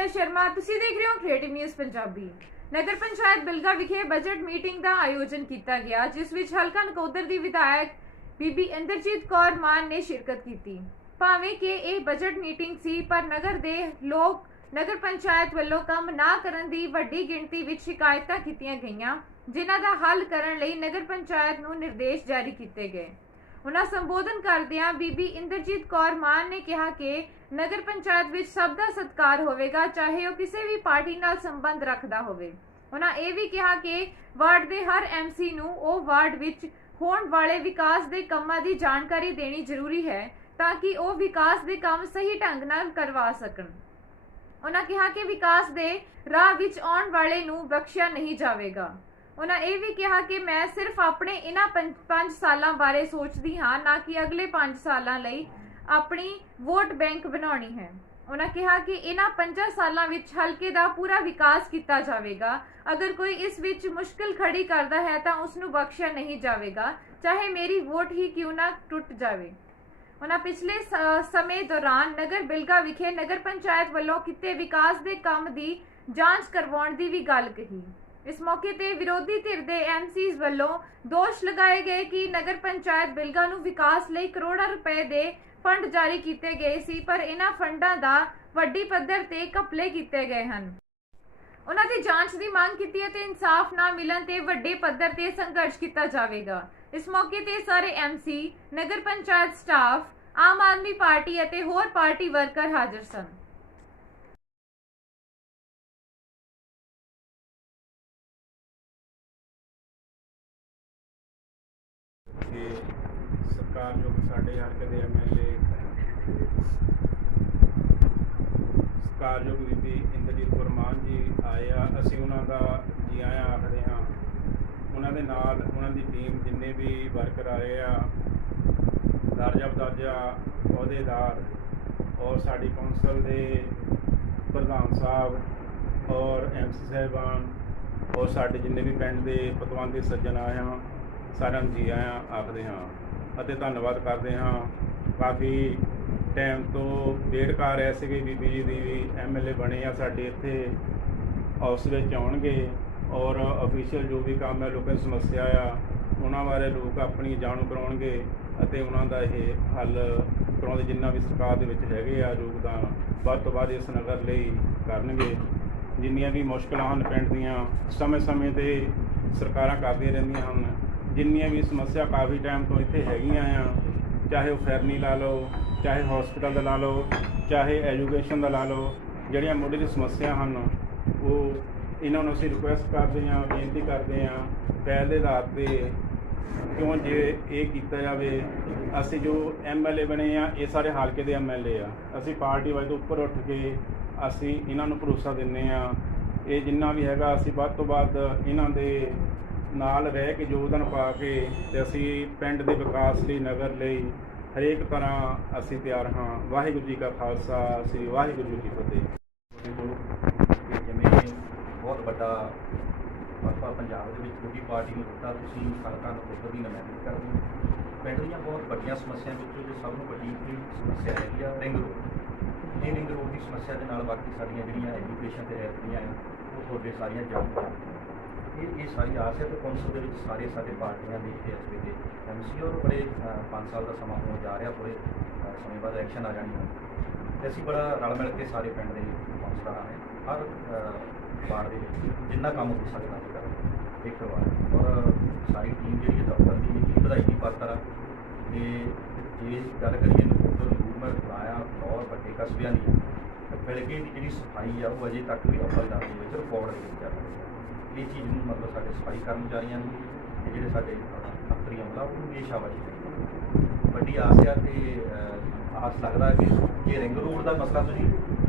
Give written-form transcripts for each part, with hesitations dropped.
नमिता शर्मा, तुसी देख रहे हो क्रिएटिव न्यूज़ पंजाबी। नगर पंचायत बिलगा विखे बजट मीटिंग का आयोजन किया गया, जिस विच हलका नकोदर दी विधायक बीबी इंद्रजीत कौर मान ने शिरकत की। भावें कि यह बजट मीटिंग सी, पर नगर दे लोग नगर पंचायत वालों काम ना करन दी वड्डी गिणती विच शिकायतां कीतियां गईयां, जिन्हां दा हल करन लई नगर पंचायत नूं निर्देश जारी किए गए। उन्हें संबोधन करदियां बीबी इंद्रजीत कौर मान ने कहा कि नगर पंचायत विच सब दा सत्कार होवेगा, चाहे वह किसी भी पार्टी नाल संबंध रखदा होवे। उन्हें यह भी कहा कि वार्ड के हर MC नूं ओह वार्ड विच होण वाले विकास के कामां दी जानकारी देनी जरूरी है, ताकि वह विकास के काम सही ढंग नाल करवा सकन। उन्हें कहा कि विकास के राह विच आउण वाले नूं बख्शिया नहीं जावेगा। उन्हें यह भी कहा कि मैं सिर्फ अपने इन्हां 5 सालों बारे सोचती हाँ, ना कि अगले 5 सालों लई अपनी वोट बैंक बनानी है। उन्हें कहा कि इन्हां 5 सालों विच हलके दा पूरा विकास किया जाएगा। अगर कोई इस विच मुश्किल खड़ी करता है तो उसनूं बख्शिया नहीं जाएगा, चाहे मेरी वोट ही क्यों ना टुट जाए। उन्हें पिछले समय दौरान नगर बिलगा विखे नगर पंचायत वालों किए विकास के काम की जांच करवाउण दी भी गल कही। इस मौके ते विरोधी धिर दे MCs वालों दोष लगाए गए कि नगर पंचायत बिलगा नूं विकास लई करोड़ों रुपए दे फंड जारी किए गए सी, पर इन्हां फंडां दा वड्डी पद्धर ते घपले किए गए हैं। उन्हां दी जांच की मांग की ते इंसाफ ना मिलन ते वड्डे पद्धर ते संघर्ष किया जाएगा। इस मौके ते सारे MC, नगर पंचायत स्टाफ, आम आदमी पार्टी अते होर पार्टी वर्कर हाजिर सन। कि सरकार जो साढ़े हल्के के MLA सरकार जो बीबी इंद्रजीत कौर मान जी आए आ, असीं उन्हां दा जी आया आखदे हाँ। उन्हां दे नाल उन्हां दी टीम जिन्ने भी वर्कर आए आ, दर्जा बदर्जा अहुदेदार और साड़ी कौंसल के प्रधान साहब और MC साहिबान और साढ़े जिन्ने भी पिंड के पतवंते सज्जन आए हैं, सारिਆਂ ਨੂੰ जी आया आखते हाँ ਅਤੇ ਧੰਨਵਾਦ ਕਰਦੇ हाँ। काफ़ी टाइम तो वेट कर रहे थे बीबी जी की भी MLA बने आ साढ़े इत्थे हाउस में आउणगे और ऑफिशियल जो भी काम है लोगों की समस्या आ उन्होंने बारे लोग अपनी जाणू कराउणगे ਅਤੇ उन्हों का यह हल कराउंदे जिन्ना भी सरकार दे विच हैगे आ योगदान वध तो वध इस नगर लई करनगे। जिन्नियां भी मुश्किलां हन पिंड दीयां समय समय ते सरकारां करदियां रहिंदियां हन। जिन्नियां भी समस्या काफ़ी टाइम तो इत्थे हैगियां आ, चाहे वह फैरनी ला लो, चाहे हॉस्पिटल का ला लो, चाहे एजुकेशन का ला लो, जिहड़ियां मुੱਢਲੀ समस्या हैं वो इन्होंने असीं रिक्वेस्ट करते हैं, बेनती करते हैं पहल के आधार पर क्यों जे ये किया जाए। असीं जो MLA बने आ ये सारे हल्के के MLA आ, असीं पार्टी वाइज उपर उठ के असीं इन्हां नूं भरोसा दिंदे आ। ये जिन्ना भी हैगा असीं वध तो वध इन्हां दे नाल रह के योगदान पा के ते असीं पिंड दे विकास लई नगर लई हरेक तरह असीं तैयार हाँ। वाहिगुरू जी का खालसा, श्री वाहिगुरू जी की फतेह। जिवें बहुत बड़ा वक्फा पंजाब के दूसरी पार्टी में दिता, तुसीं हलका नकोदर की नुमाइंदगी करदे हो। पिंड दीयां बहुत वड्डियां समस्या विचों जो सब नूं वड्डी समस्या हैगी आ रिंग रोड। ये रिंग रोड की समस्या के नाल बाकी सारियां जिहड़ियां एजुकेशन ते हैगियां वो तुहाडे सारियां जाणू ये सारी आस है। तो कौंसल के सारे सारे पार्टियां के इतने इस वे MC और बड़े 5 साल का समा हो जा रहा, थोड़े समय बाद इलेक्शन आ जानी है। असीं बड़ा रल मिल के सारे पिंड के कौंसलर ने हर वार्ड के जिन्ना काम हो सकता है एक करवा और सारी टीम जी दफ्तर की बधाई की पात्र है। जे गल करिए नकोदर इंप्रूवमेंट बनाया और बड़े कस्बियां की पिलगे की जी सफाई है वो अजे तक भी अव्वल दर्जे में रिकॉर्ड नहीं कर रही। ये चीज़ में मतलब साढ़े सफाई कर्मचारियों जो साढ़े दफ्तरी अमला उन्होंने ये शाबाशी बड़ी आस है कि आस लगता है कि जे रिंग रोड का मसला तुम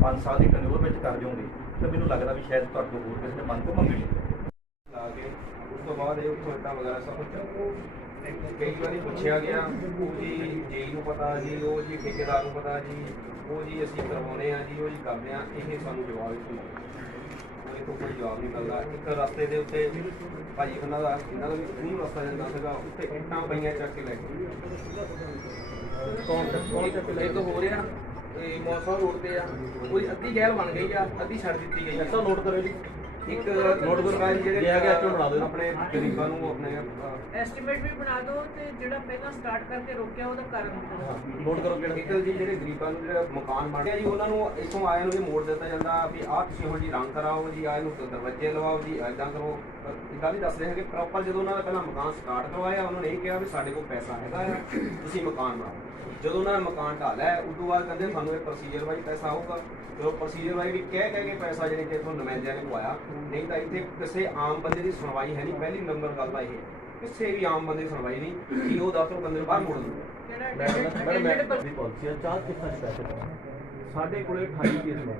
5 साल की टनोर में कर दोगे तो मैंने लगता भी शायद होर किसी ने मन को मंगनी ला के उस तो बाद इट्टा वगैरह सब कुछ कई बार पूछा गया वो जी JE को पता जी वो जी ठेकेदार को पता जी वो जी असीं करवाने जी वो जी करने ये सानू जवाब तो कोई जवाब नहीं मिलता। एक रस्ते के उत्ते भाजी इन्हों का भी नहीं रस्ता जाता था, उत्ते इट्टां पईयां चक के लै गए। कौन चक के ले तो हो रहा ਇਹ ਮੌਸਮ ਰੋਡ ਤੇ ਆ, ਉਹਦੀ ਅੱਧੀ ਗੈਲ ਬਣ ਗਈ ਆ, ਅੱਧੀ ਛੱਡ ਦਿੱਤੀ ਗਈ ਆ। ਐਸਾ ਨੋਟ ਕਰੋ ਜੀ, ਇੱਕ ਨੋਟ ਕਰਵਾਇਆ ਜਿਹੜੇ ਇਹ ਹੈਗਾ ਐਸਟੀਮੇਟ ਬਣਾ ਦਿਓ ਆਪਣੇ ਗਰੀਬਾਂ ਨੂੰ ਆਪਣੇ ਐਸਟੀਮੇਟ ਵੀ ਬਣਾ ਦਿਓ ਤੇ ਜਿਹੜਾ ਪਹਿਲਾਂ ਸਟਾਰਟ ਕਰਕੇ ਰੋਕਿਆ ਉਹਦਾ ਕਾਰਨ ਦੱਸੋ। ਨੋਟ ਕਰੋ ਕਿਹੜਾ ਇੱਕ ਜੀ ਜਿਹੜੇ ਗਰੀਬਾਂ ਨੂੰ ਜਿਹੜਾ ਮਕਾਨ ਬਣ ਗਿਆ ਜੀ, ਉਹਨਾਂ ਨੂੰ ਇੱਥੋਂ ਆਇਆਂ ਨੂੰ ਇਹ ਮੋੜ ਦਿੱਤਾ ਜਾਂਦਾ ਵੀ ਆਹ ਤੁਸੀਂ ਹੁਣ ਜੀ ਰੰਗ ਕਰਾਓ ਜੀ, ਆਹ ਇਹਨੂੰ ਦਰਵਾਜ਼ੇ ਲਵਾਓ ਜੀ, ਇੱਦਾਂ ਕਰੋ। ਇੱਦਾਂ ਵੀ ਦੱਸ ਰਹੇ ਕਿ ਪ੍ਰੋਪਰ ਜਦੋਂ ਉਹਨਾਂ ਨੇ ਪਹਿਲਾਂ ਮਕਾਨ ਸਟਾਰਟ ਕਰਵਾਇਆ, ਉਹਨਾਂ ਨੇ ਇਹ ਕਿਹਾ ਵੀ ਸਾਡੇ ਕੋਲ ਪੈਸਾ ਹੈਗਾ ਆ, ਤੁਸੀਂ ਮਕਾਨ ਬਣਾਓ। ਜਦੋਂ ਉਹਨਾਂ ਨੇ ਮਕਾਨ ਢਾਹ ਲਿਆ, ਉਸ ਤੋਂ ਬਾਅਦ ਕਹਿੰਦੇ ਸਾਨੂੰ ਇਹ ਪ੍ਰੋਸੀਜਰ ਵਾਈਜ਼ ਪੈਸਾ ਆਊਗਾ। ਜਦੋਂ ਪ੍ਰੋਸੀਜਰ ਵਾਈਜ਼ ਵੀ ਕਹਿ ਕੇ ਪੈਸਾ ਜਿਹੜੇ ਕਿ ਇੱਥੋਂ ਨੁਮਾਇੰਦਿਆਂ ਨੇ ਪਵਾਇਆ, ਨਹੀਂ ਤਾਂ ਇੱਥੇ ਕਿਸੇ ਆਮ ਬੰਦੇ ਦੀ ਸੁਣਵਾਈ ਹੈ ਨਹੀਂ। ਪਹਿਲੀ ਨੰਬਰ ਗੱਲ ਤਾਂ ਇਹ ਕਿਸੇ ਵੀ ਆਮ ਬੰਦੇ ਦੀ ਸੁਣਵਾਈ ਨਹੀਂ ਕਿ ਉਹ ਦਫ਼ਤਰ ਬੰਦੇ ਨੂੰ ਬਾਹਰ ਮੋੜ ਦਿੰਦੇ। ਮੈਡਮ ਦੀ ਪਾਲਿਸੀ ਆ, ਚਾਰ ਕਿਸ਼ਤਾਂ 'ਚ ਪੈਸੇ ਪਾਓ। ਸਾਡੇ ਕੋਲੇ 28 ਕੇਸ ਨੇ,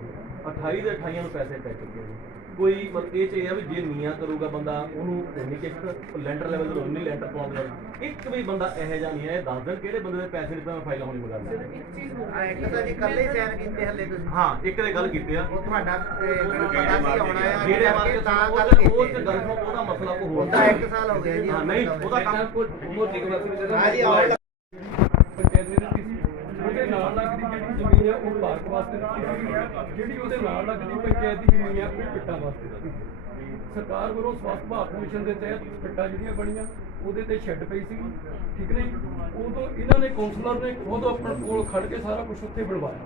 28 ਦੇ 28 ਨੂੰ ਪੈਸੇ ਪੈ ਚੁੱਕੇ ਨੇ। ਕੋਈ ਮਤਲਬ ਇਹ 'ਚ ਇਹ ਆ ਵੀ ਜੇ ਨੀਆਂ ਕਰੂਗਾ ਬੰਦਾ, ਉਹਨੂੰ ਉਨੀ ਕਿਸ਼ਤ ਲੈਂਟਰ ਲੈਵਲ ਤੇ ਉਨੀ ਲੈਂਟਰ ਪਾਉਂਦਾ। ਇੱਕ ਵੀ ਬੰਦਾ ਇਹੋ ਜਿਹਾ ਨਹੀਂ ਹੈ, ਇਹ ਦੱਸ ਦੇਣ ਕਿਹੜੇ ਬੰਦੇ ਦੇ ਪੈਸੇ ਨਹੀਂ ਤਾਂ ਮੈਂ ਫਾਈਲਾਂ ਹੋਣੀ ਮੰਗਾ ਲੈਂਦਾ। ਇੱਕ ਤਾਂ ਜੀ ਕੱਲੇ ਚੈਨ ਕੀਤੇ ਹੱਲੇ ਤੁਸੀਂ। ਹਾਂ, ਇੱਕ ਦੇ ਗੱਲ ਕੀਤੇ ਆ, ਤੁਹਾਡਾ ਮੈਨੂੰ ਪਤਾ ਸੀ ਆਉਣਾ ਆ ਜਿਹੜੇ ਮਾਰਕੇ ਤਾਂ ਉਹ ਗੱਲ ਚ ਕੀਤੀ। ਗੱਲ ਤੋਂ ਉਹਦਾ ਮਸਲਾ ਕੋ ਹੋਰ ਉਹਦਾ 1 ਸਾਲ ਹੋ ਗਿਆ ਜੀ। ਹਾਂ, ਨਹੀਂ ਉਹਦਾ ਕੰਮ ਕੋਈ ਮੋਟੀ ਕਮੇਟੀ ਹਾਂ ਜੀ, ਆਉਣ ਪੰਚਾਇਤ ਨੇ ਦਿੱਤੀ ਸੀ। ਉਹਦੇ ਨਾਲ ਲੱਗਦੀ ਜਿਹੜੀ ਜ਼ਮੀਨ ਹੈ ਉਹ ਪਾਰਕ ਵਾਸਤੇ ਦਿੱਤੀ ਸੀ, ਜਿਹੜੀ ਉਹਦੇ ਨਾਲ ਲੱਗਦੀ ਪੰਚਾਇਤ ਦੀ ਜ਼ਮੀਨ ਹੈ ਉਹ ਪਿੱਟਾਂ ਵਾਸਤੇ ਦਿੱਤੀ ਸੀ। ਸਰਕਾਰ ਵੱਲੋਂ ਸਵੱਛ ਭਾਰਤ ਮਿਸ਼ਨ ਦੇ ਤਹਿਤ ਪਿੱਟਾਂ ਜਿਹੜੀਆਂ ਬਣੀਆਂ ਉਹਦੇ ਤੇ ਸ਼ੈੱਡ ਪਈ ਸੀ, ਠੀਕ ਨਹੀਂ। ਉਦੋਂ ਇਹਨਾਂ ਨੇ ਕੌਂਸਲਰ ਨੇ ਖੁਦ ਆਪਣੇ ਕੋਲ ਖੜ ਕੇ ਸਾਰਾ ਕੁਝ ਉੱਥੇ ਬਣਵਾਇਆ।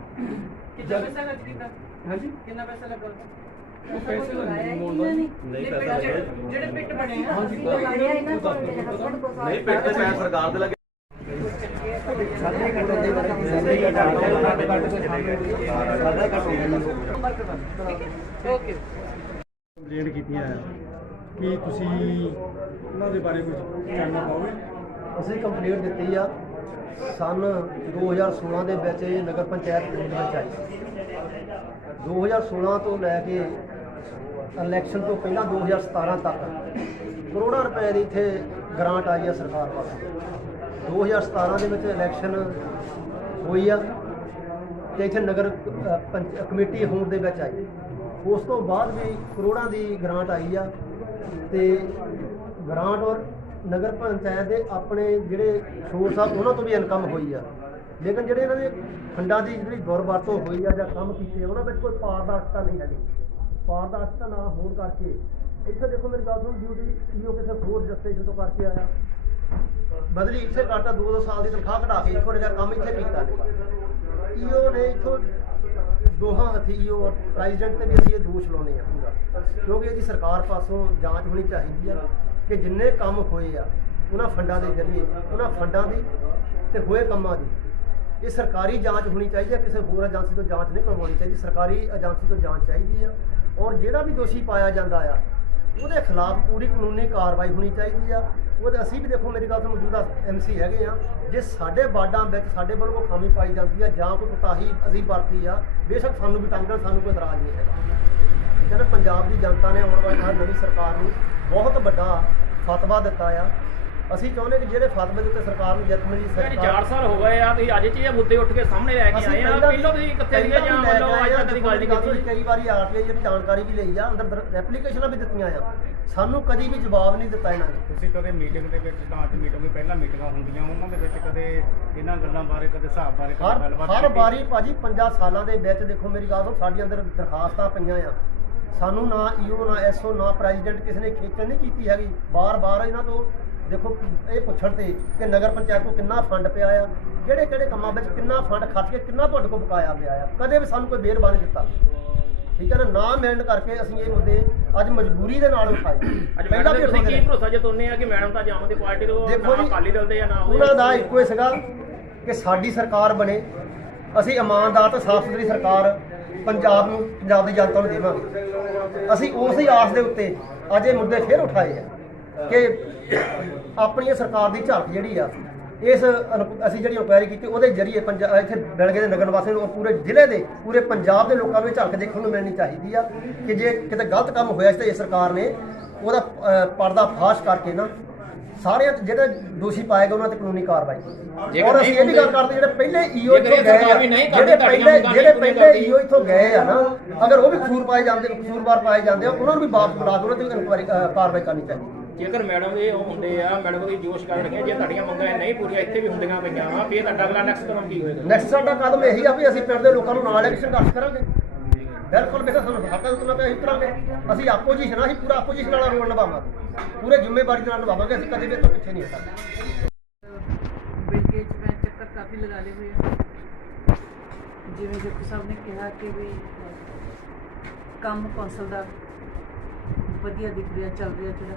ਕਿੰਨਾ ਪੈਸਾ ਖਰਚ ਕੀਤਾ? ਹਾਂਜੀ, ਕਿੰਨਾ ਪੈਸਾ ਲੱਗਾ? ਉਹ ਪੈਸੇ ਦਾ ਨਹੀਂ ਮੋੜਦਾ। ਨਹੀਂ ਪੈਸਾ ਜਿਹੜੇ ਪਿੱਟ ਬਣੇ ਆ ਹਾਂਜੀ, ਨਹੀਂ ਪਿੰਡ ਦੇ ਪੈਸੇ ਸਰਕਾਰ ਦੇ ਲੱਗੇ। ਓਕੇ। ਕੰਪਲੇਂਟ ਕੀਤੀਆਂ ਹੈ ਕਿ ਤੁਸੀਂ ਉਹਨਾਂ ਦੇ ਬਾਰੇ ਕੁਝ ਜਾਣਨਾ ਪਾਓਗੇ। ਅਸੀਂ ਕੰਪਲੇਂਟ ਦਿੱਤੀ ਆ ਸਨ 2016 ਦੇ ਵਿੱਚ ਇਹ ਨਗਰ ਪੰਚਾਇਤ ਪਿੰਡ ਵਿੱਚ ਆਈ। 2016 ਤੋਂ ਲੈ ਕੇ ਇਲੈਕਸ਼ਨ ਤੋਂ ਪਹਿਲਾਂ 2017 ਤੱਕ ਕਰੋੜਾਂ ਰੁਪਏ ਦੀ ਇੱਥੇ ਗ੍ਰਾਂਟ ਆਈ ਆ ਸਰਕਾਰ ਪਾਸੋਂ। 2017 ਦੇ ਵਿੱਚ ਇਲੈਕਸ਼ਨ ਹੋਈ ਆ ਤੇ ਇੱਥੇ ਨਗਰ ਕਮੇਟੀ ਹੋਣ ਦੇ ਵਿੱਚ ਆਈ। ਉਸ ਤੋਂ ਬਾਅਦ ਵੀ ਕਰੋੜਾਂ ਦੀ ਗ੍ਰਾਂਟ ਆਈ ਆ ਤੇ ਗ੍ਰਾਂਟ ਔਰ ਨਗਰ ਪੰਚਾਇਤ ਦੇ ਆਪਣੇ ਜਿਹੜੇ ਸੋਰਸ ਆ ਉਹਨਾਂ ਤੋਂ ਵੀ ਇਨਕਮ ਹੋਈ ਆ। ਲੇਕਿਨ ਜਿਹੜੇ ਇਹਨਾਂ ਦੇ ਫੰਡਾਂ ਦੀ ਜਿਹੜੀ ਦੁਰਵਰਤੋਂ ਹੋਈ ਆ ਜਾਂ ਕੰਮ ਕੀਤੇ ਉਹਨਾਂ ਵਿੱਚ ਕੋਈ ਪਾਰਦਰਸ਼ਤਾ ਨਹੀਂ ਹੈਗੀ। ਪਾਰਦਰਸ਼ਤਾ ਨਾ ਹੋਣ ਕਰਕੇ ਇੱਥੇ ਦੇਖੋ ਮੇਰੀ ਗੱਲ ਸੁਣ, ਡਿਊਟੀ ਈਓ ਕਿਸੇ ਹੋਰ ਰਜਿਸਟ੍ਰੇਸ਼ਨ ਤੋਂ ਕਰਕੇ ਆਇਆ, ਬਦਲੀ ਇੱਥੇ ਕਰਤਾ, 2-2 ਸਾਲ ਦੀ ਤਨਖਾਹ ਘਟਾ ਕੇ ਇੱਥੋਂ ਜਿਹੜਾ ਕੰਮ ਇੱਥੇ ਕੀਤਾ ਨਹੀਂ। ਈਓ ਨੇ ਇੱਥੋਂ ਦੋਹਾਂ ਹੱਥੀ ਈਓ ਔਰ ਪ੍ਰੈਜ਼ੀਡੈਂਟ ਤੇ ਵੀ ਅਸੀਂ ਇਹ ਦੋਸ਼ ਲਾਉਂਦੇ ਆ ਪੂਰਾ, ਕਿਉਂਕਿ ਇਹਦੀ ਸਰਕਾਰ ਪਾਸੋਂ ਜਾਂਚ ਹੋਣੀ ਚਾਹੀਦੀ ਆ ਕਿ ਜਿੰਨੇ ਕੰਮ ਹੋਏ ਆ ਉਹਨਾਂ ਫੰਡਾਂ ਦੇ ਜ਼ਰੀਏ, ਉਹਨਾਂ ਫੰਡਾਂ ਦੀ ਤੇ ਹੋਏ ਕੰਮਾਂ ਦੀ ਇਹ ਸਰਕਾਰੀ ਜਾਂਚ ਹੋਣੀ ਚਾਹੀਦੀ ਹੈ। ਕਿਸੇ ਹੋਰ ਏਜੰਸੀ ਤੋਂ ਜਾਂਚ ਨਹੀਂ ਕਰਵਾਉਣੀ ਚਾਹੀਦੀ, ਸਰਕਾਰੀ ਏਜੰਸੀ ਤੋਂ ਜਾਂਚ ਚਾਹੀਦੀ ਆ। ਔਰ ਜਿਹੜਾ ਵੀ ਦੋਸ਼ੀ ਪਾਇਆ ਜਾਂਦਾ ਆ ਉਹਦੇ ਖਿਲਾਫ ਪੂਰੀ ਕਾਨੂੰਨੀ ਕਾਰਵਾਈ ਹੋਣੀ ਚਾਹੀਦੀ ਆ। ਉਹਦੇ ਅਸੀਂ ਵੀ ਦੇਖੋ ਮੇਰੀ ਗੱਲ ਤੋਂ ਮੌਜੂਦਾ MC ਹੈਗੇ ਆ, ਜੇ ਸਾਡੇ ਵਾਰਡਾਂ ਵਿੱਚ ਸਾਡੇ ਵੱਲੋਂ ਕੋਈ ਖਾਮੀ ਪਾਈ ਜਾਂਦੀ ਆ ਜਾਂ ਕੋਈ ਕੁਤਾਹੀ ਅਸੀਂ ਵਰਤੀ ਆ, ਬੇਸ਼ੱਕ ਸਾਨੂੰ ਵੀ ਟੰਗਣ, ਸਾਨੂੰ ਕੋਈ ਇਤਰਾਜ਼ ਨਹੀਂ ਹੈਗਾ। ਠੀਕ ਹੈ ਨਾ। ਪੰਜਾਬ ਦੀ ਜਨਤਾ ਨੇ ਆਉਣ ਵਾਲੀ ਨਵੀਂ ਸਰਕਾਰ ਨੂੰ ਬਹੁਤ ਵੱਡਾ ਫਤਵਾ ਦਿੱਤਾ ਆ। ਅਸੀਂ ਚਾਹੁੰਦੇ ਕਿ ਜਿਹੜੇ ਫਤਵੇ ਦੇ ਉੱਤੇ ਸਰਕਾਰ ਨੂੰ ਜਿੱਤ ਮਿਲੀ, ਯਾਨੀ 4 ਸਾਲ ਹੋ ਗਏ ਆ, ਤੁਸੀਂ ਅੱਜ ਚ ਇਹ ਮੁੱਦੇ ਉੱਠ ਕੇ ਸਾਹਮਣੇ ਲੈ ਕੇ ਆਏ ਆ। ਪਹਿਲਾਂ ਤੁਸੀਂ ਕਿੱਥੇ ਸੀਗੇ ਜਾਂ ਮਤਲਬ ਅੱਜ ਤੱਕ ਦੀ ਗੱਲ ਨਹੀਂ ਕੀਤੀ? ਕਈ ਵਾਰੀ RTI ਦੀ ਜਾਣਕਾਰੀ ਵੀ ਲਈ ਆ, ਅੰਦਰ ਐਪਲੀਕੇਸ਼ਨਾਂ ਵੀ ਦਿੱਤੀਆਂ ਆ, ਸਾਨੂੰ ਕਦੀ ਵੀ ਜਵਾਬ ਨਹੀਂ ਦਿੱਤਾ ਇਹਨਾਂ ਨੇ। ਤੁਸੀਂ ਕਦੇ ਮੀਟਿੰਗ ਦੇ ਵਿੱਚ ਤਾਂ ਮੀਟਿੰਗ ਵੀ ਪਹਿਲਾਂ ਮੀਟਿੰਗਾਂ ਹੁੰਦੀਆਂ, ਉਹਨਾਂ ਦੇ ਵਿੱਚ ਕਦੇ ਇਹਨਾਂ ਗੱਲਾਂ ਬਾਰੇ, ਕਦੇ ਹਿਸਾਬ ਬਾਰੇ ਕਦੇ ਗੱਲਬਾਤ ਹਰ ਵਾਰੀ ਭਾਜੀ 5 ਸਾਲਾਂ ਦੇ ਵਿੱਚ ਦੇਖੋ ਮੇਰੀ ਗੱਲ ਤੋਂ ਸਾਡੀ ਅੰਦਰ ਦਰਖਾਸਤਾਂ ਪਈਆਂ ਆ, ਸਾਨੂੰ ਨਾ ਈਓ ਨਾ ਐਸਓ ਨਾ ਪ੍ਰੈਜ਼ੀਡੈਂਟ ਕਿਸੇ ਨੇ ਖੇਚਲ ਨਹੀਂ ਕੀਤੀ ਹੈਗੀ। ਬਾਰ-ਬਾਰ ਇਹਨਾਂ ਤੋਂ ਦੇਖੋ ਇਹ ਪੁੱਛਣ ਤੇ ਕਿ ਨਗਰ ਪੰਚਾਇਤ ਕੋਲ ਕਿੰਨਾ ਫੰਡ ਪਿਆ ਆ, ਕਿਹੜੇ ਕੰਮਾਂ ਵਿੱਚ ਕਿੰਨਾ ਫੰਡ ਖਰਚ ਕੇ ਕਿੰਨਾ ਤੁਹਾਡੇ ਕੋਲ ਬਕਾਇਆ ਪਿਆ ਆ, ਕਦੇ ਵੀ ਸਾਨੂੰ ਕੋਈ ਬੇਰਬਾ ਨਹੀਂ ਦਿੱਤਾ। ਠੀਕ ਹੈ ਨਾ ਮਿਲਣ ਕਰਕੇ ਅਸੀਂ ਇਹ ਮੁੱਦੇ ਅੱਜ ਮਜਬੂਰੀ ਦੇ ਨਾਲ ਉਠਾਏ। ਅੱਜ ਪਹਿਲਾਂ ਵੀ ਤੁਸੀਂ ਕੀ ਭਰੋਸਾ ਜਤਾਉਂਦੇ ਆ ਕਿ ਮੈਡਮ ਤਾਂ ਆਮ ਆਦਮੀ ਪਾਰਟੀ ਤੋਂ ਦੇਖੋ ਨਾ ਜੀ, ਅਕਾਲੀ ਦਲ ਦੇ ਜਾਂ ਨਾ ਉਹਨਾਂ ਦਾ ਇੱਕੋ ਹੀ ਸੀਗਾ ਕਿ ਸਾਡੀ ਸਰਕਾਰ ਬਣੇ, ਅਸੀਂ ਇਮਾਨਦਾਰ ਤੇ ਸਾਫ਼ ਸੁਥਰੀ ਸਰਕਾਰ ਪੰਜਾਬ ਨੂੰ, ਪੰਜਾਬ ਦੀ ਜਨਤਾ ਨੂੰ ਦੇਵਾਂਗੇ। ਅਸੀਂ ਉਸ ਹੀ ਆਸ ਦੇ ਉੱਤੇ ਅੱਜ ਇਹ ਮੁੱਦੇ ਫਿਰ ਉਠਾਏ ਆ ਕਿ ਆਪਣੀ ਸਰਕਾਰ ਦੀ ਝਲਕ ਜਿਹੜੀ ਆ ਇਸ ਅਸੀਂ ਜਿਹੜੀ ਇਨਕੁਆਇਰੀ ਕੀਤੀ ਉਹਦੇ ਜ਼ਰੀਏ ਇੱਥੇ ਬਿਲਗੇ ਦੇ ਨਗਰ ਵਾਸੀਆਂ ਨੂੰ, ਪੂਰੇ ਜ਼ਿਲ੍ਹੇ ਦੇ, ਪੂਰੇ ਪੰਜਾਬ ਦੇ ਲੋਕਾਂ ਨੂੰ ਇਹ ਝਲਕ ਦੇਖਣ ਨੂੰ ਮਿਲਣੀ ਚਾਹੀਦੀ ਆ ਕਿ ਜੇ ਕਿਤੇ ਗਲਤ ਕੰਮ ਹੋਇਆ ਸੀ ਤਾਂ ਇਹ ਸਰਕਾਰ ਨੇ ਉਹਦਾ ਪਰਦਾ ਫਾਸ਼ ਕਰਕੇ ਨਾ ਸਾਰੇ ਜਿਹੜੇ ਦੋਸ਼ੀ ਪਾਏ ਗਏ ਉਹਨਾਂ ਤੇ ਕਾਨੂੰਨੀ ਕਾਰਵਾਈ ਕੀਤੀ। ਔਰ ਅਸੀਂ ਇਹ ਵੀ ਗੱਲ ਕਰਦੇ ਜਿਹੜੇ ਪਹਿਲੇ ਈਓ ਇੱਥੋਂ ਗਏ ਆ, ਜਿਹੜੇ ਪਹਿਲੇ ਈਓ ਇੱਥੋਂ ਗਏ ਆ ਨਾ, ਅਗਰ ਉਹ ਵੀ ਕਸੂਰਵਾਰ ਪਾਏ ਜਾਂਦੇ ਆ ਉਹਨਾਂ ਨੂੰ ਵੀ ਵਾਪਸ ਬੁਲਾ ਕੇ ਉਹਨਾਂ ਤੇ ਇਨਕੁਆਇਰੀ ਕਾਰਵਾਈ ਕਰਨੀ ਚਾਹੀਦੀ। ਜੇਕਰ ਮੈਡਮ ਇਹ ਹੁੰਦੇ ਆ, ਮੈਡਮ ਕੋਈ ਜੋਸ਼ ਕਰਨਗੇ, ਜੇ ਤੁਹਾਡੀਆਂ ਮੰਗਾਂ ਨਹੀਂ ਪੂਰੀਆਂ ਇੱਥੇ ਵੀ ਹੁੰਦੀਆਂ ਪਈਆਂ ਵਾ, ਫਿਰ ਤੁਹਾਡਾ ਅਗਲਾ ਨੈਕਸਟ ਕਦਮ ਕੀ ਹੋਏਗਾ? ਨੈਕਸਟ ਸਾਡਾ ਕਦਮ ਇਹੀ ਆ ਵੀ ਅਸੀਂ ਪਿੰਡ ਦੇ ਲੋਕਾਂ ਨੂੰ ਨਾਲ ਲੈ ਕੇ ਸੰਘਰਸ਼ ਕਰਾਂਗੇ। ਬਿਲਕੁਲ ਬੇਸ਼ੱਕ ਸਾਨੂੰ ਹੱਕਾਂ ਉੱਤਰਨਾ ਪਿਆ ਅਸੀਂ ਕਰਾਂਗੇ। ਅਸੀਂ ਆਪੋਜੀਸ਼ਨ ਆ, ਅਸੀਂ ਪੂਰਾ ਆਪੋਜੀਸ਼ਨ ਵਾਲਾ ਰੋਲ ਨਿਭਾਵਾਂਗੇ, ਪੂਰੇ ਜ਼ਿੰਮੇਵਾਰੀ ਦੇ ਨਾਲ ਨਿਭਾਵਾਂਗੇ। ਅਸੀਂ ਕਦੇ ਵੀ ਤੋਂ ਪਿੱਛੇ ਨਹੀਂ ਹਟਾਂਗੇ। ਬਿਲਕੇ 'ਚ ਮੈਂ ਚੱਕਰ ਕਾਫੀ ਲਗਾ ਲਏ ਹੋਏ ਆ। ਜਿਵੇਂ ਜੱਪੂ ਸਾਹਿਬ ਨੇ ਕਿਹਾ ਕਿ ਵੀ ਕੰਮ ਕੌਂਸਲ ਦਾ ਵਧੀਆ ਦਿਖ ਰਿਹਾ, ਚੱਲ ਰਿਹਾ, ਜਿਹੜਾ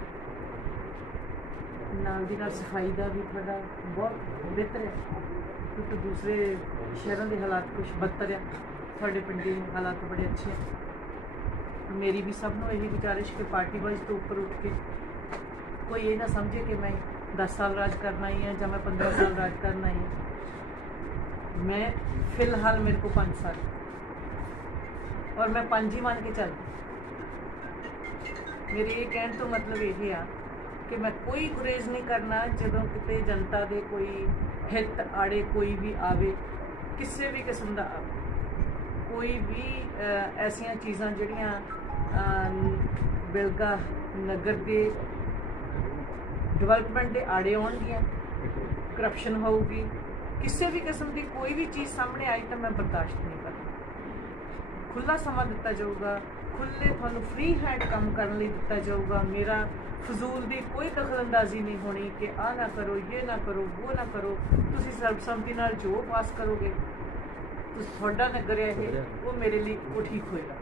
ਨਾਲ ਦੀ ਨਾਲ ਸਫਾਈ ਦਾ ਵੀ ਤੁਹਾਡਾ ਬਹੁਤ ਬਿਹਤਰ ਹੈ, ਕਿਉਂਕਿ ਦੂਸਰੇ ਸ਼ਹਿਰਾਂ ਦੇ ਹਾਲਾਤ ਕੁਛ ਬੱਤਰ ਆ, ਤੁਹਾਡੇ ਪਿੰਡ ਦੇ ਹਾਲਾਤ ਬੜੇ ਅੱਛੇ ਆ। ਮੇਰੀ ਵੀ ਸਭ ਨੂੰ ਇਹੀ ਗੁਜ਼ਾਰਿਸ਼ ਕਿ ਪਾਰਟੀ ਵਾਈਜ਼ ਤੋਂ ਉੱਪਰ ਉੱਠ ਕੇ ਕੋਈ ਇਹ ਨਾ ਸਮਝੇ ਕਿ ਮੈਂ 10 ਸਾਲ ਰਾਜ ਕਰਨਾ ਹੀ ਹੈ ਜਾਂ ਮੈਂ 15 ਸਾਲ ਰਾਜ ਕਰਨਾ ਹੀ ਹੈ। ਮੈਂ ਫਿਲਹਾਲ ਮੇਰੇ को 5 साल और मैं 5 ही मान के चलती। मेरे ये कहने तो मतलब ये आ कि मैं कोई गुरेज नहीं करना ਜਦੋਂ ਕਿਤੇ जनता ਦੇ ਕੋਈ ਹਿੱਤ ਆੜੇ ਕੋਈ ਵੀ ਆਵੇ, ਕਿਸੇ ਵੀ ਕਿਸਮ ਦਾ ਆਵੇ, ਕੋਈ ਵੀ ਐਸੀਆਂ ਚੀਜ਼ਾਂ ਜਿਹੜੀਆਂ ਬਿਲਗਾ ਨਗਰ ਦੇ ਡਿਵੈਲਪਮੈਂਟ ਦੇ ਆੜੇ ਆਉਣਗੀਆਂ, ਕਰਪਸ਼ਨ ਹੋਊਗੀ, ਕਿਸੇ ਵੀ ਕਿਸਮ ਦੀ ਕੋਈ ਵੀ ਚੀਜ਼ ਸਾਹਮਣੇ ਆਈ ਤਾਂ ਮੈਂ ਬਰਦਾਸ਼ਤ ਨਹੀਂ ਕਰਦੀ। ਖੁੱਲ੍ਹਾ ਸਮਾਂ ਦਿੱਤਾ ਜਾਊਗਾ, ਖੁੱਲ੍ਹੇ ਤੁਹਾਨੂੰ ਫ੍ਰੀ ਹੈਂਡ ਕੰਮ ਕਰਨ ਲਈ ਦਿੱਤਾ ਜਾਊਗਾ। ਮੇਰਾ ਫਜ਼ੂਲ ਦੀ ਕੋਈ ਦਖਲਅੰਦਾਜ਼ੀ ਨਹੀਂ ਹੋਣੀ ਕਿ ਆਹ ਨਾ ਕਰੋ, ਇਹ ਨਾ ਕਰੋ, ਉਹ ਨਾ ਕਰੋ। ਤੁਸੀਂ ਸਰਬਸੰਮਤੀ ਨਾਲ ਜੋ ਪਾਸ ਕਰੋਗੇ, ਤੁਸੀਂ ਤੁਹਾਡਾ ਨਗਰ ਹੈ ਇਹ, ਉਹ ਮੇਰੇ ਲਈ ਉਹ ਠੀਕ ਹੋਏਗਾ।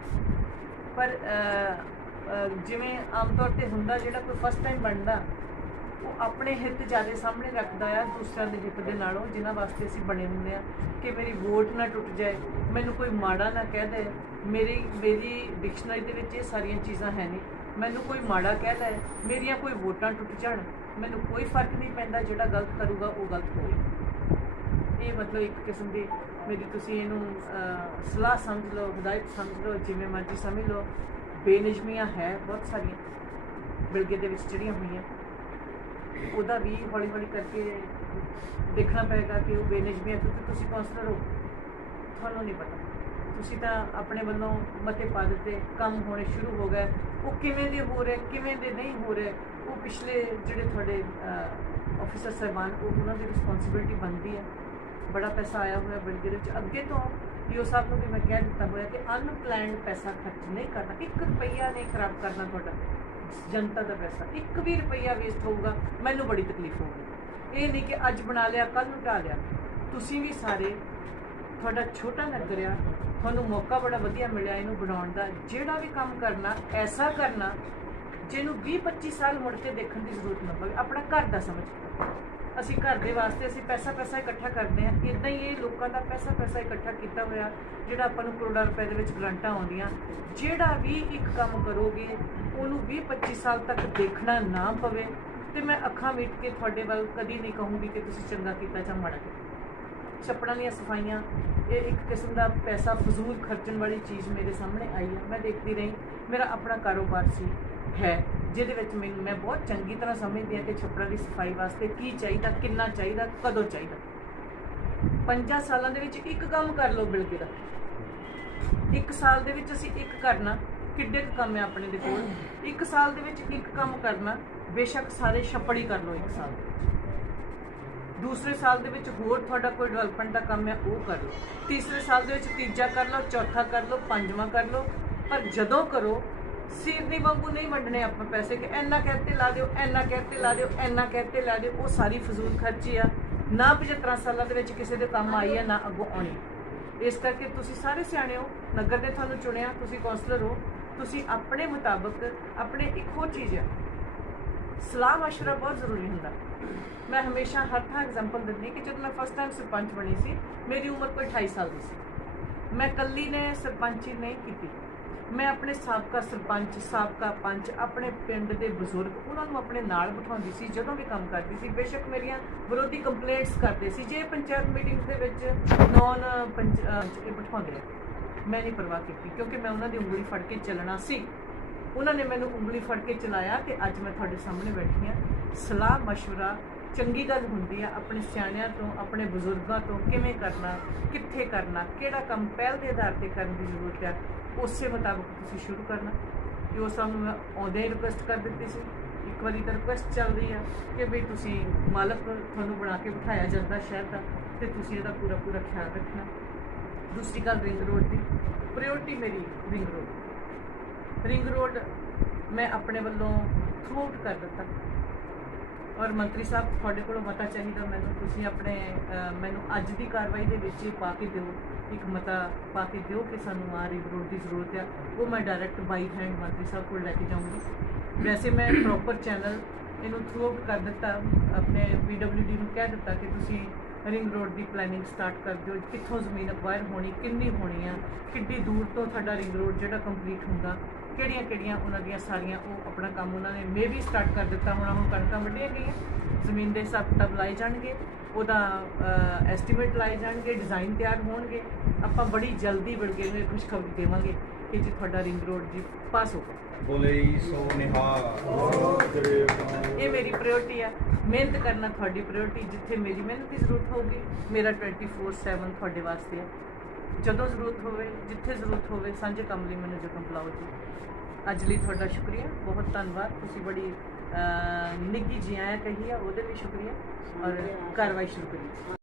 ਪਰ ਜਿਵੇਂ ਆਮ ਤੌਰ 'ਤੇ ਹੁੰਦਾ, ਜਿਹੜਾ ਕੋਈ ਫਸਟ ਟਾਈਮ ਬਣਦਾ ਉਹ ਆਪਣੇ ਹਿੱਤ ਜ਼ਿਆਦਾ ਸਾਹਮਣੇ ਰੱਖਦਾ ਆ ਦੂਸਰਿਆਂ ਦੇ ਹਿੱਤ ਦੇ ਨਾਲੋਂ, ਜਿਨ੍ਹਾਂ ਵਾਸਤੇ ਅਸੀਂ ਬਣੇ ਹੁੰਦੇ ਆ ਕਿ ਮੇਰੀ ਵੋਟ ਨਾ ਟੁੱਟ ਜਾਏ, ਮੈਨੂੰ ਕੋਈ ਮਾੜਾ ਨਾ ਕਹਿ ਦੇ। ਮੇਰੀ ਡਿਕਸ਼ਨਰੀ ਦੇ ਵਿੱਚ ਇਹ ਸਾਰੀਆਂ ਚੀਜ਼ਾਂ ਹੈ ਨਹੀਂ। ਮੈਨੂੰ ਕੋਈ ਮਾੜਾ ਕਹਿ ਦੇ, ਮੇਰੀਆਂ ਕੋਈ ਵੋਟਾਂ ਟੁੱਟ ਜਾਣ, ਮੈਨੂੰ ਕੋਈ ਫਰਕ ਨਹੀਂ ਪੈਂਦਾ। ਜਿਹੜਾ ਗਲਤ ਕਰੂਗਾ ਉਹ ਗਲਤ ਹੋਵੇ। ਇਹ ਮਤਲਬ ਇੱਕ ਕਿਸਮ ਦੀ ਮੇਰੀ, ਤੁਸੀਂ ਇਹਨੂੰ ਸਲਾਹ ਸਮਝ ਲਓ, ਹਦਾਇਤ ਸਮਝ ਲਓ, ਜਿਵੇਂ ਮਰਜ਼ੀ ਸਮਝ ਲਓ। ਬੇਨਿਯਮੀਆਂ ਹੈ ਬਹੁਤ ਸਾਰੀਆਂ ਬਿਲਗੇ ਦੇ ਵਿੱਚ ਜਿਹੜੀਆਂ ਹੋਈਆਂ, ਉਹਦਾ ਵੀ ਹੌਲੀ ਹੌਲੀ ਕਰਕੇ ਦੇਖਣਾ ਪਏਗਾ ਕਿ ਉਹ ਬੇਨਿਯਮੀਆਂ, ਕਿਉਂਕਿ ਤੁਸੀਂ ਕੌਂਸਲਰ ਹੋ, ਤੁਹਾਨੂੰ ਨਹੀਂ ਪਤਾ। ਤੁਸੀਂ ਤਾਂ ਆਪਣੇ ਵੱਲੋਂ ਮਤੇ ਪਾ ਦਿੱਤੇ, ਕੰਮ ਹੋਣੇ ਸ਼ੁਰੂ ਹੋ ਗਏ। ਉਹ ਕਿਵੇਂ ਦੇ ਹੋ ਰਹੇ, ਕਿਵੇਂ ਦੇ ਨਹੀਂ ਹੋ ਰਹੇ, ਉਹ ਪਿਛਲੇ ਜਿਹੜੇ ਤੁਹਾਡੇ ਆਫਿਸਰ ਸਾਹਿਬਾਨ, ਉਹਨਾਂ ਦੀ ਰਿਸਪੌਂਸਿਬਿਲਿਟੀ ਬਣਦੀ ਹੈ। ਬੜਾ ਪੈਸਾ ਆਇਆ ਹੋਇਆ ਬਿਲਗੇ ਦੇ ਵਿੱਚ। ਅੱਗੇ ਤੋਂ ਈਓ ਸਾਹਿਬ ਨੂੰ ਵੀ ਮੈਂ ਕਹਿ ਦਿੱਤਾ ਹੋਇਆ ਕਿ ਅਨਪਲੈਨਡ ਪੈਸਾ ਖਰਚ ਨਹੀਂ ਕਰਨਾ। 1 ਰੁਪਈਆ ਨਹੀਂ ਖਰਾਬ ਕਰਨਾ ਤੁਹਾਡਾ ਜਨਤਾ ਦਾ ਪੈਸਾ। 1 ਵੀ ਰੁਪਈਆ ਵੇਸਟ ਹੋਊਗਾ, ਮੈਨੂੰ ਬੜੀ ਤਕਲੀਫ ਹੋਊਗੀ। ਇਹ ਨਹੀਂ ਕਿ ਅੱਜ ਬਣਾ ਲਿਆ ਕੱਲ ਨੂੰ ਢਾਹ ਲਿਆ। ਤੁਸੀਂ ਵੀ ਸਾਰੇ, ਤੁਹਾਡਾ ਛੋਟਾ ਨਗਰ ਆ, ਤੁਹਾਨੂੰ ਮੌਕਾ ਬੜਾ ਵਧੀਆ ਮਿਲਿਆ ਇਹਨੂੰ ਬਣਾਉਣ ਦਾ। ਜਿਹੜਾ ਵੀ ਕੰਮ ਕਰਨਾ, ਐਸਾ ਕਰਨਾ ਜਿਹਨੂੰ 20-25 ਸਾਲ ਮੁੜ ਕੇ ਦੇਖਣ ਦੀ ਜ਼ਰੂਰਤ ਨਾ ਪਵੇ। ਆਪਣਾ ਘਰ ਦਾ ਸਮਝ, ਅਸੀਂ ਘਰ ਦੇ ਵਾਸਤੇ ਅਸੀਂ ਪੈਸਾ ਇਕੱਠਾ ਕਰਦੇ ਹਾਂ। ਇੱਦਾਂ ਹੀ ਇਹ ਲੋਕਾਂ ਦਾ ਪੈਸਾ ਇਕੱਠਾ ਕੀਤਾ ਹੋਇਆ, ਜਿਹੜਾ ਆਪਾਂ ਨੂੰ ਕਰੋੜਾਂ ਰੁਪਏ ਦੇ ਵਿੱਚ ਗ੍ਰਾਂਟਾਂ ਆਉਂਦੀਆਂ। ਜਿਹੜਾ ਵੀ ਇੱਕ ਕੰਮ ਕਰੋਗੇ ਉਹਨੂੰ 20-25 ਸਾਲ ਤੱਕ ਦੇਖਣਾ ਨਾ ਪਵੇ। ਤੇ ਮੈਂ ਅੱਖਾਂ ਮੀਟ ਕੇ ਤੁਹਾਡੇ ਵੱਲ ਕਦੀ ਨਹੀਂ ਕਹੂੰਗੀ ਕਿ ਤੁਸੀਂ ਚੰਗਾ ਕੀਤਾ ਜਾਂ ਮਾੜਾ ਕੀਤਾ। ਛੱਪੜਾਂ ਦੀਆਂ ਸਫਾਈਆਂ, ਇਹ ਇੱਕ ਕਿਸਮ ਦਾ ਪੈਸਾ ਫਜ਼ੂਲ ਖਰਚਣ ਵਾਲੀ ਚੀਜ਼ ਮੇਰੇ ਸਾਹਮਣੇ ਆਈ ਹੈ। ਮੈਂ ਦੇਖਦੀ ਰਹੀ, ਮੇਰਾ ਆਪਣਾ ਕਾਰੋਬਾਰ ਸੀ ਹੈ, ਜਿਹਦੇ ਵਿੱਚ ਮੈਂ ਬਹੁਤ ਚੰਗੀ ਤਰ੍ਹਾਂ ਸਮਝਦੀ ਹਾਂ ਕਿ ਛੱਪੜਾਂ ਦੀ ਸਫਾਈ ਵਾਸਤੇ ਕੀ ਚਾਹੀਦਾ, ਕਿੰਨਾ ਚਾਹੀਦਾ, ਕਦੋਂ ਚਾਹੀਦਾ। 5 ਸਾਲਾਂ ਦੇ ਵਿੱਚ ਇੱਕ ਕੰਮ ਕਰ ਲਓ ਬਿਲਗੇ ਦਾ। 1 ਸਾਲ ਦੇ ਵਿੱਚ ਅਸੀਂ ਇੱਕ ਕਰਨਾ, ਕਿੱਡੇ ਕੁ ਕੰਮ ਹੈ ਆਪਣੇ ਦੇ ਕੋਲ। 1 ਸਾਲ ਦੇ ਵਿੱਚ ਇੱਕ ਕੰਮ ਕਰਨਾ, ਬੇਸ਼ੱਕ ਸਾਰੇ ਛੱਪੜ ਹੀ ਕਰ ਲਓ 1 ਸਾਲ। ਦੂਸਰੇ ਸਾਲ ਦੇ ਵਿੱਚ ਹੋਰ ਤੁਹਾਡਾ ਕੋਈ ਡਿਵੈਲਪਮੈਂਟ ਦਾ ਕੰਮ ਹੈ ਉਹ ਕਰ ਲਓ। ਤੀਸਰੇ ਸਾਲ ਦੇ ਵਿੱਚ ਤੀਜਾ ਕਰ ਲਓ, ਚੌਥਾ ਕਰ ਲਓ, 5ਵਾਂ ਕਰ ਲਓ। ਪਰ ਜਦੋਂ ਕਰੋ, ਸੀਰਨੀ ਵਾਂਗੂ ਨਹੀਂ ਵੰਡਣੇ ਆਪਾਂ ਪੈਸੇ ਕਿ ਇੰਨਾ ਕਹਿਤੇ ਲਾ ਦਿਓ, ਇੰਨਾ ਕਹਿਤੇ ਲਾ ਦਿਓ, ਇੰਨਾ ਕਹਿਤੇ ਲਾ ਦਿਓ। ਉਹ ਸਾਰੀ ਫਜ਼ੂਲ ਖਰਚੀ ਆ, ਨਾ 75 ਸਾਲਾਂ ਦੇ ਵਿੱਚ ਕਿਸੇ ਦੇ ਕੰਮ ਆਈ ਹੈ, ਨਾ ਅੱਗੋਂ ਆਉਣੀ। ਇਸ ਕਰਕੇ ਤੁਸੀਂ ਸਾਰੇ ਸਿਆਣੇ ਹੋ, ਨਗਰ ਨੇ ਤੁਹਾਨੂੰ ਚੁਣਿਆ, ਤੁਸੀਂ ਕੌਂਸਲਰ ਹੋ। ਤੁਸੀਂ ਆਪਣੇ ਮੁਤਾਬਕ ਆਪਣੇ ਇੱਕੋ ਚੀਜ਼ ਹੈ, ਸਲਾਹ ਮਸ਼ਵਰਾ ਬਹੁਤ ਜ਼ਰੂਰੀ ਹੁੰਦਾ। ਮੈਂ ਹਮੇਸ਼ਾ ਹਰ ਥਾਂ ਐਗਜ਼ਾਮਪਲ ਦਿੰਦੀ ਕਿ ਜਦੋਂ ਮੈਂ ਫਸਟ ਟਾਈਮ ਸਰਪੰਚ ਬਣੀ ਸੀ, ਮੇਰੀ ਉਮਰ ਕੋਈ 28 ਸਾਲ ਦੀ ਸੀ। ਮੈਂ ਇਕੱਲੀ ਨੇ ਸਰਪੰਚੀ ਨਹੀਂ ਕੀਤੀ। ਮੈਂ ਆਪਣੇ ਸਾਬਕਾ ਸਰਪੰਚ, ਸਾਬਕਾ ਪੰਚ, ਆਪਣੇ ਪਿੰਡ ਦੇ ਬਜ਼ੁਰਗ, ਉਹਨਾਂ ਨੂੰ ਆਪਣੇ ਨਾਲ ਬਿਠਾਉਂਦੀ ਸੀ ਜਦੋਂ ਵੀ ਕੰਮ ਕਰਦੀ ਸੀ। ਬੇਸ਼ੱਕ ਮੇਰੀਆਂ ਵਿਰੋਧੀ ਕੰਪਲੇਂਟਸ ਕਰਦੇ ਸੀ, ਜੇ ਪੰਚਾਇਤ ਮੀਟਿੰਗ ਦੇ ਵਿੱਚ ਨੌਨ ਪੰਚ ਬਿਠਾਉਂਦੇ ਆ, ਮੈਂ ਨਹੀਂ ਪਰਵਾਹ ਕੀਤੀ, ਕਿਉਂਕਿ ਮੈਂ ਉਹਨਾਂ ਦੀ ਉਂਗਲੀ ਫੜ ਕੇ ਚੱਲਣਾ ਸੀ। ਉਹਨਾਂ ਨੇ ਮੈਨੂੰ ਉਂਗਲੀ ਫੜ ਕੇ ਚਲਾਇਆ ਕਿ ਅੱਜ ਮੈਂ ਤੁਹਾਡੇ ਸਾਹਮਣੇ ਬੈਠੀ ਹਾਂ। ਸਲਾਹ ਮਸ਼ਵਰਾ ਚੰਗੀ ਗੱਲ ਹੁੰਦੀ ਆ, ਆਪਣੇ ਸਿਆਣਿਆਂ ਤੋਂ, ਆਪਣੇ ਬਜ਼ੁਰਗਾਂ ਤੋਂ, ਕਿਵੇਂ ਕਰਨਾ, ਕਿੱਥੇ ਕਰਨਾ, ਕਿਹੜਾ ਕੰਮ ਪਹਿਲ ਦੇ ਆਧਾਰ 'ਤੇ ਕਰਨ ਦੀ ਜ਼ਰੂਰਤ ਹੈ, ਉਸੇ ਮੁਤਾਬਕ ਤੁਸੀਂ ਸ਼ੁਰੂ ਕਰਨਾ। ਕਿ ਉਹ ਸਾਨੂੰ ਮੈਂ ਆਉਂਦੇ ਹੀ ਰਿਕੁਐਸਟ ਕਰ ਦਿੱਤੀ ਸੀ। ਇੱਕ ਵਾਰੀ ਤਾਂ ਰਿਕੁਐਸਟ ਚੱਲ ਰਹੀ ਆ ਕਿ ਵੀ ਤੁਸੀਂ ਮਾਲਕ ਤੁਹਾਨੂੰ ਬਣਾ ਕੇ ਬਿਠਾਇਆ ਜਾਂਦਾ ਸ਼ਹਿਰ ਦਾ ਤੇ ਤੁਸੀਂ ਇਹਦਾ ਪੂਰਾ ਪੂਰਾ ਖਿਆਲ ਰੱਖਣਾ। ਦੂਸਰੀ ਗੱਲ ਰਿੰਗ ਰੋਡ ਦੀ ਪ੍ਰਾਇੋਰਟੀ ਮੇਰੀ ਰਿੰਗ ਰੋਡ ਮੈਂ ਆਪਣੇ ਵੱਲੋਂ ਥਰੂ ਆਊਟ ਕਰ ਦਿੱਤਾ ਔਰ ਮੰਤਰੀ ਸਾਹਿਬ ਤੁਹਾਡੇ ਕੋਲੋਂ ਮਤਾ ਚਾਹੀਦਾ ਮੈਨੂੰ, ਤੁਸੀਂ ਆਪਣੇ ਮੈਨੂੰ ਅੱਜ ਦੀ ਕਾਰਵਾਈ ਦੇ ਵਿੱਚ ਇਹ ਪਾ ਕੇ ਦਿਓ, ਇੱਕ ਮਤਾ ਪਾ ਕੇ ਦਿਓ ਕਿ ਸਾਨੂੰ ਆ ਰਿੰਗ ਰੋਡ ਦੀ ਜ਼ਰੂਰਤ ਆ। ਉਹ ਮੈਂ ਡਾਇਰੈਕਟ ਬਾਈ ਹੈਂਡ ਮੰਤਰੀ ਸਾਹਿਬ ਕੋਲ ਲੈ ਕੇ ਜਾਊਂਗੀ। ਵੈਸੇ ਮੈਂ ਪ੍ਰੋਪਰ ਚੈਨਲ ਇਹਨੂੰ ਥਰੂ ਆਊਟ ਕਰ ਦਿੱਤਾ, ਆਪਣੇ PWD ਨੂੰ ਕਹਿ ਦਿੱਤਾ ਕਿ ਤੁਸੀਂ ਰਿੰਗ ਰੋਡ ਦੀ ਪਲੈਨਿੰਗ ਸਟਾਰਟ ਕਰ ਦਿਓ, ਕਿੱਥੋਂ ਜ਼ਮੀਨ ਅਕਵਾਇਰ ਹੋਣੀ, ਕਿੰਨੀ ਹੋਣੀ ਆ, ਕਿੱਡੀ ਦੂਰ ਤੋਂ ਤੁਹਾਡਾ ਰਿੰਗ ਰੋਡ ਜਿਹੜਾ ਕੰਪਲੀਟ ਹੁੰਦਾ, ਕਿਹੜੀਆਂ ਉਹਨਾਂ ਦੀਆਂ ਸਾਰੀਆਂ ਉਹ ਆਪਣਾ ਕੰਮ ਉਹਨਾਂ ਨੇ ਮੇ ਵੀ ਸਟਾਰਟ ਕਰ ਦਿੱਤਾ ਹੋਣਾ। ਹੁਣ ਕਣਕਾਂ ਵੱਢੀਆਂ ਗਈਆਂ, ਜ਼ਮੀਨ ਦੇ ਹਿਸਾਬ ਕਿਤਾਬ ਲਾਏ ਜਾਣਗੇ, ਉਹਦਾ ਐਸਟੀਮੇਟ ਲਾਏ ਜਾਣਗੇ, ਡਿਜ਼ਾਈਨ ਤਿਆਰ ਹੋਣਗੇ। ਆਪਾਂ ਬੜੀ ਜਲਦੀ ਬਲਕਿ ਨੂੰ ਖੁਸ਼ਖਬਰੀ ਦੇਵਾਂਗੇ ਕਿ ਜੀ ਤੁਹਾਡਾ ਰਿੰਗ ਰੋਡ ਜੀ ਪਾਸ ਹੋਗਾ। ਬੋਲੇ ਸੋ ਨਿਹਾਲ। ਇਹ ਮੇਰੀ ਪ੍ਰਾਇੋਰਟੀ ਆ, ਮਿਹਨਤ ਕਰਨਾ ਤੁਹਾਡੀ ਪ੍ਰਾਇੋਰਟੀ। ਜਿੱਥੇ ਮੇਰੀ ਮਿਹਨਤ ਦੀ ਜ਼ਰੂਰਤ ਹੋਊਗੀ ਮੇਰਾ 24/7 ਤੁਹਾਡੇ ਵਾਸਤੇ ਹੈ। ਜਦੋਂ ਜ਼ਰੂਰਤ ਹੋਵੇ, ਜਿੱਥੇ ਜ਼ਰੂਰਤ ਹੋਵੇ, ਸਾਂਝੇ ਕੰਮ ਲਈ ਮੈਨੂੰ ਜਦੋਂ ਬੁਲਾਓ ਜੀ। ਅੱਜ ਲਈ ਤੁਹਾਡਾ ਸ਼ੁਕਰੀਆ, ਬਹੁਤ ਧੰਨਵਾਦ। ਤੁਸੀਂ ਬੜੀ ਨਿੱਘੀ ਜੀ ਆਇਆ ਕਹੀ ਆ, ਉਹਦੇ ਲਈ ਸ਼ੁਕਰੀਆ ਔਰ ਕਾਰਵਾਈ ਸ਼ੁਰੂ ਕਰੀ।